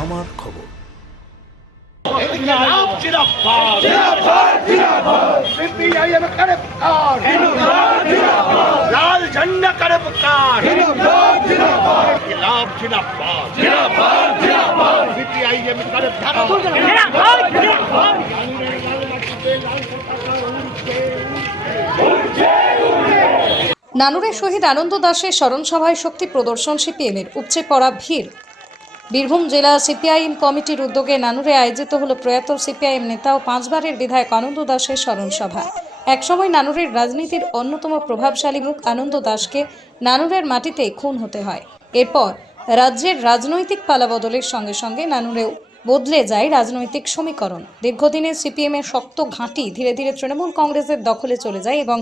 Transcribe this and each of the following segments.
আমার খবর। लाल झंडा करे पुकार, নানুরে শহীদ আনন্দ দাসের স্মরণ সভায় শক্তি প্রদর্শন সিপিএমের উপচে পড়া ভিড়। বীরভূম জেলা সিপিআইএম কমিটির উদ্যোগে নানুরে আয়োজিত হলো প্রয়াত সিপিআইএম নেতা ও 5 বারের বিধায়ক আনন্দ দাসের স্মরণ সভা। একসময় নানুরের রাজনীতির অন্যতম প্রভাবশালী মুখ আনন্দ দাসকে নানুরের মাটিতেই খুন হতে হয়। এরপর রাজ্যের রাজনৈতিক পালাবদলের সঙ্গে সঙ্গে নানুরেও বদলে যায় রাজনৈতিক সমীকরণ। দীর্ঘদিনের সিপিএমের শক্ত ঘাঁটি ধীরে ধীরে তৃণমূল কংগ্রেসের দখলে চলে যায় এবং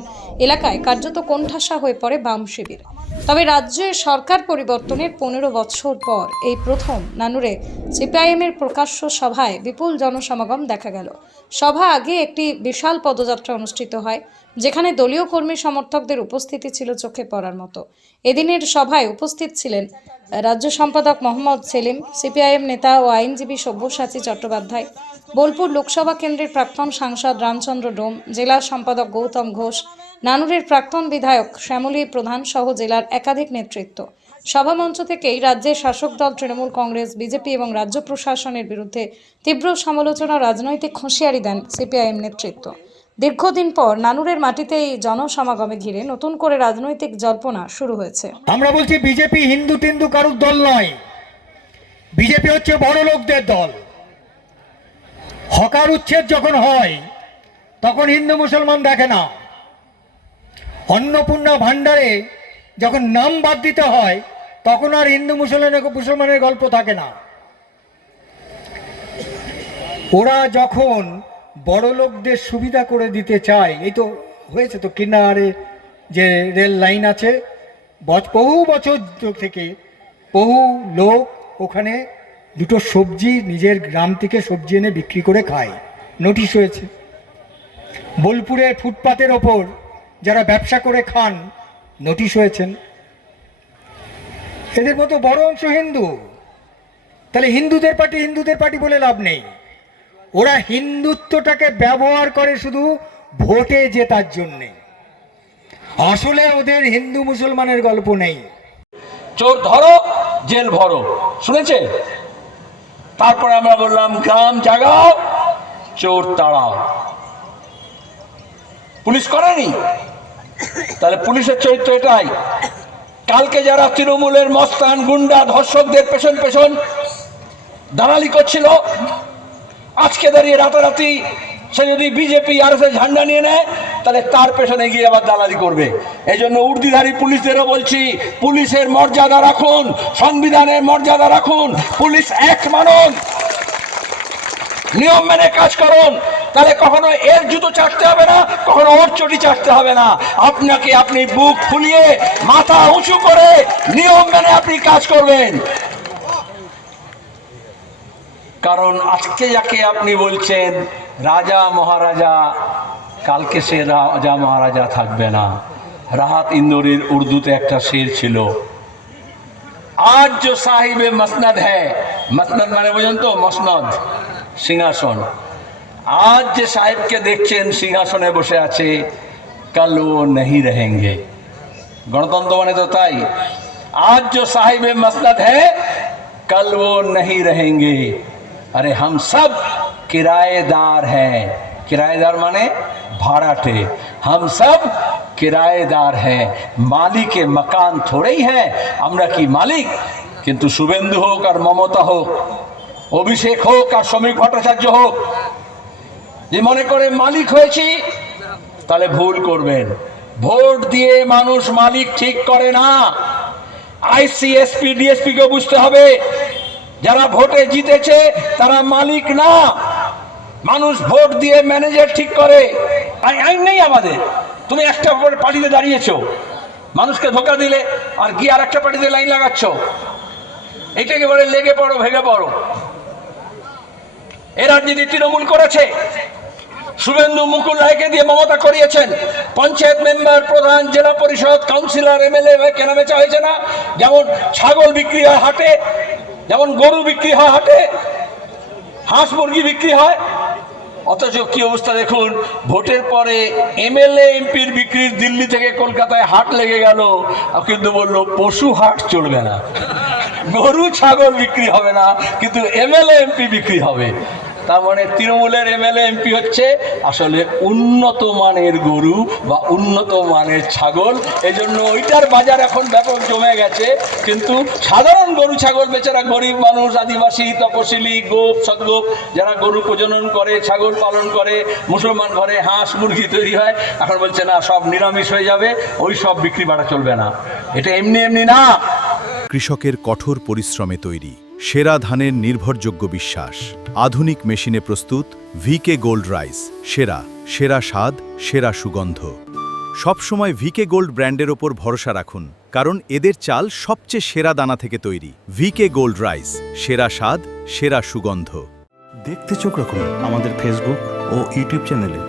এলাকায় কার্যত কোণঠাসা হয়ে পড়ে বাম শিবির। তবে রাজ্যে সরকার পরিবর্তনের 15 বছর পর এই প্রথম নানুরে সিপিআইএমের প্রকাশ্য সভায় বিপুল জনসমাগম দেখা গেল। সভা আগে একটি বিশাল পদযাত্রা অনুষ্ঠিত হয়, যেখানে দলীয় কর্মী সমর্থকদের উপস্থিতি ছিল চোখে পড়ার মতো। এদিনের সভায় উপস্থিত ছিলেন রাজ্য সম্পাদক মোহাম্মদ সেলিম, সিপিআইএম নেতা ও আইনজীবী সব্যসাচী চট্টোপাধ্যায়, বোলপুর লোকসভা কেন্দ্রের প্রাক্তন সাংসদ রামচন্দ্র ডোম, জেলা সম্পাদক গৌতম ঘোষ, নানুরের প্রাক্তন বিধায়ক শ্যামলী প্রধান সহ জেলার একাধিক নেতৃত্ব। সভামঞ্চ থেকেই রাজ্যের শাসক দল তৃণমূল কংগ্রেস, বিজেপি এবং রাজ্য প্রশাসনের বিরুদ্ধে তীব্র সমালোচনা, রাজনৈতিক হুঁশিয়ারি দেন সিপিআইএম নেতৃত্ব। দীর্ঘদিন পর নানুরের মাটিতে এই জনসমাগমে ঘিরে নতুন করে রাজনৈতিক জল্পনা শুরু হয়েছে। আমরা বলছি বিজেপি হিন্দু টিন্দু কারুর দল নয়, বিজেপি হচ্ছে বড় লোকদের দল। হকার উচ্ছেদ যখন হয় তখন হিন্দু মুসলমান দেখে না। অন্নপূর্ণা ভান্ডারে যখন নাম বাদ দিতে হয় তখন আর হিন্দু মুসলমানের গল্প থাকে না। ওরা যখন বড় লোকদের সুবিধা করে দিতে চায়, এই তো হয়েছে তো কিনারে যে রেল লাইন আছে, বহু বছর থেকে বহু লোক ওখানে দুটো সবজি নিজের গ্রাম থেকে সবজি এনে বিক্রি করে খায়, নোটিশ হয়েছে। বোলপুরের ফুটপাতের ওপর যারা ব্যবসা করে খান, নোটিশ হয়েছেন। এদের মতো বড় অংশ হিন্দু। তাহলে হিন্দুদের পার্টি বলে লাভ নেই। ওরা হিন্দুত্বটাকে ব্যবহার করে শুধু ভোটে জেতার জন্যে। আসলে ওদের হিন্দু মুসলমানের গল্প নেই। চোর ধরো, জেল ভরো, শুনেছে? তারপরে আমরা বললাম গ্রাম জাগাও, চোর তাড়াও। পুলিশ করেনি, তাহলে পুলিশের চরিত্র এটাই। কালকে যারা তৃণমূলের মস্তান গুন্ডা ধর্ষকদের পেছন পেছন দালালি করছিল, আজকে দাঁড়িয়ে রাতারাতি সে যদি বিজেপি আর এস ঝান্ডা নিয়ে নেয়, তাহলে তার পেছনে গিয়ে আবার দালালি করবে। এই জন্য উর্দিধারী পুলিশদেরও বলছি, পুলিশের মর্যাদা রাখুন, সংবিধানের মর্যাদা রাখুন, পুলিশ এক মানুন, নিয়ম মেনে কাজ করুন। তাহলে কখনো এর জুতো চাটতে হবে না, কখনো ওর চটি চাটতে হবে না। আপনাকে আপনি বুক ফুলিয়ে মাথা উঁচু করে নিয়ম মেনে আপনি কাজ করবেন। কারণ আজকে যাকে আপনি বলছেন রাজা মহারাজা, কালকে সে রাজা মহারাজা থাকবে না। রাহাত ইন্দোরের উর্দুতে একটা শের ছিল, আজ जो साहिब मसनद है, मसनद মানে বোঝেন তো, মসনদ সিংহাসন। আজ যে সাহেবকে দেখছেন সিংহাসনে বসে আছে, কাল ও नहीं रहेंगे। গণতন্ত্র মানে তো তাই। आज जो साहिब मसनद है, कल वो नहीं रहेंगे। अरे हम सब किराएदार हैं। किराएदार माने भाड़ाटे। हम सब किराएदार हैं, मालिक मकान थोड़े ही हैं। আমরা কি মালিক? কিন্তু শুভেন্দু হোক আর মমতা হোক, অভিষেক হোক আর শ্রমিক ভট্টাচার্য হোক, যে মনে করে মালিক হয়েছি, তাহলে ভুল করবেন। ভোট দিয়ে মানুষ মালিক ঠিক করে না। আইসিএসপি ডিএসপি কে বুঝতে হবে, যারা ভোটে জিতেছে তারা মালিক না। মানুষ ভোট দিয়ে ম্যানেজার ঠিক করে। আইন নেই আমাদের। তুমি একটা পার্টিতে দাঁড়িয়েছো, মানুষকে ধোকা দিলে আর গিয়ে আর একটা পার্টিতে লাইন লাগাচ্ছ, এটাকে বলে লেগে পড়ো, ভেঙে পড়ো। এ রাজনীতি তৃণমূল করেছে। শুভেন্দু মুকুল রায়কে দিয়ে মমতা করিয়েছেন। পঞ্চায়েত মেম্বার, প্রধান, জেলা পরিষদ, কাউন্সিলর, এমএলএ কেনা বেচা হয়েছে না? যেমন ছাগল বিক্রি হয় হাটে, যেমন গরু বিক্রি হয় হাটে, হাঁস মুরগি বিক্রি হয়, অথচ কি অবস্থা দেখুন, ভোটের পরে এমএলএ এমপির বিক্রির দিল্লি থেকে কলকাতায় হাট লেগে গেল, কিন্তু বললো পশু হাট চলবে না, গরু ছাগল বিক্রি হবে না, কিন্তু এমএলএ এমপি বিক্রি হবে। তার মানে তৃণমূলের এমএলএ এমপি হচ্ছে আসলে উন্নত মানের গরু বা উন্নত মানের ছাগল, এজন্য ওইটার বাজার এখন ব্যাপক জমে গেছে। কিন্তু সাধারণ গরু ছাগল বেচারা গরিব মানুষ, আদিবাসী, তপশিলি, গোপ সদগোপ যারা গরু প্রজনন করে, ছাগল পালন করে, মুসলমান ঘরে হাঁস মুরগি তৈরি হয়, এখন বলছে না সব নিরামিষ হয়ে যাবে, ওই সব বিক্রি বাড়া চলবে না। এটা এমনি এমনি না, কৃষকের কঠোর পরিশ্রমে তৈরি সেরা ধানের নির্ভরযোগ্য বিশ্বাস, আধুনিক মেশিনে প্রস্তুত ভিকে গোল্ড রাইস, সেরা সেরা স্বাদ, সেরা সুগন্ধ। সবসময় ভিকে গোল্ড ব্র্যান্ডের ওপর ভরসা রাখুন, কারণ এদের চাল সবচেয়ে সেরা দানা থেকে তৈরি। ভিকে গোল্ড রাইস, সেরা স্বাদ, সেরা সুগন্ধ। দেখতে চোখ রাখুন আমাদের ফেসবুক ও ইউটিউব চ্যানেলে।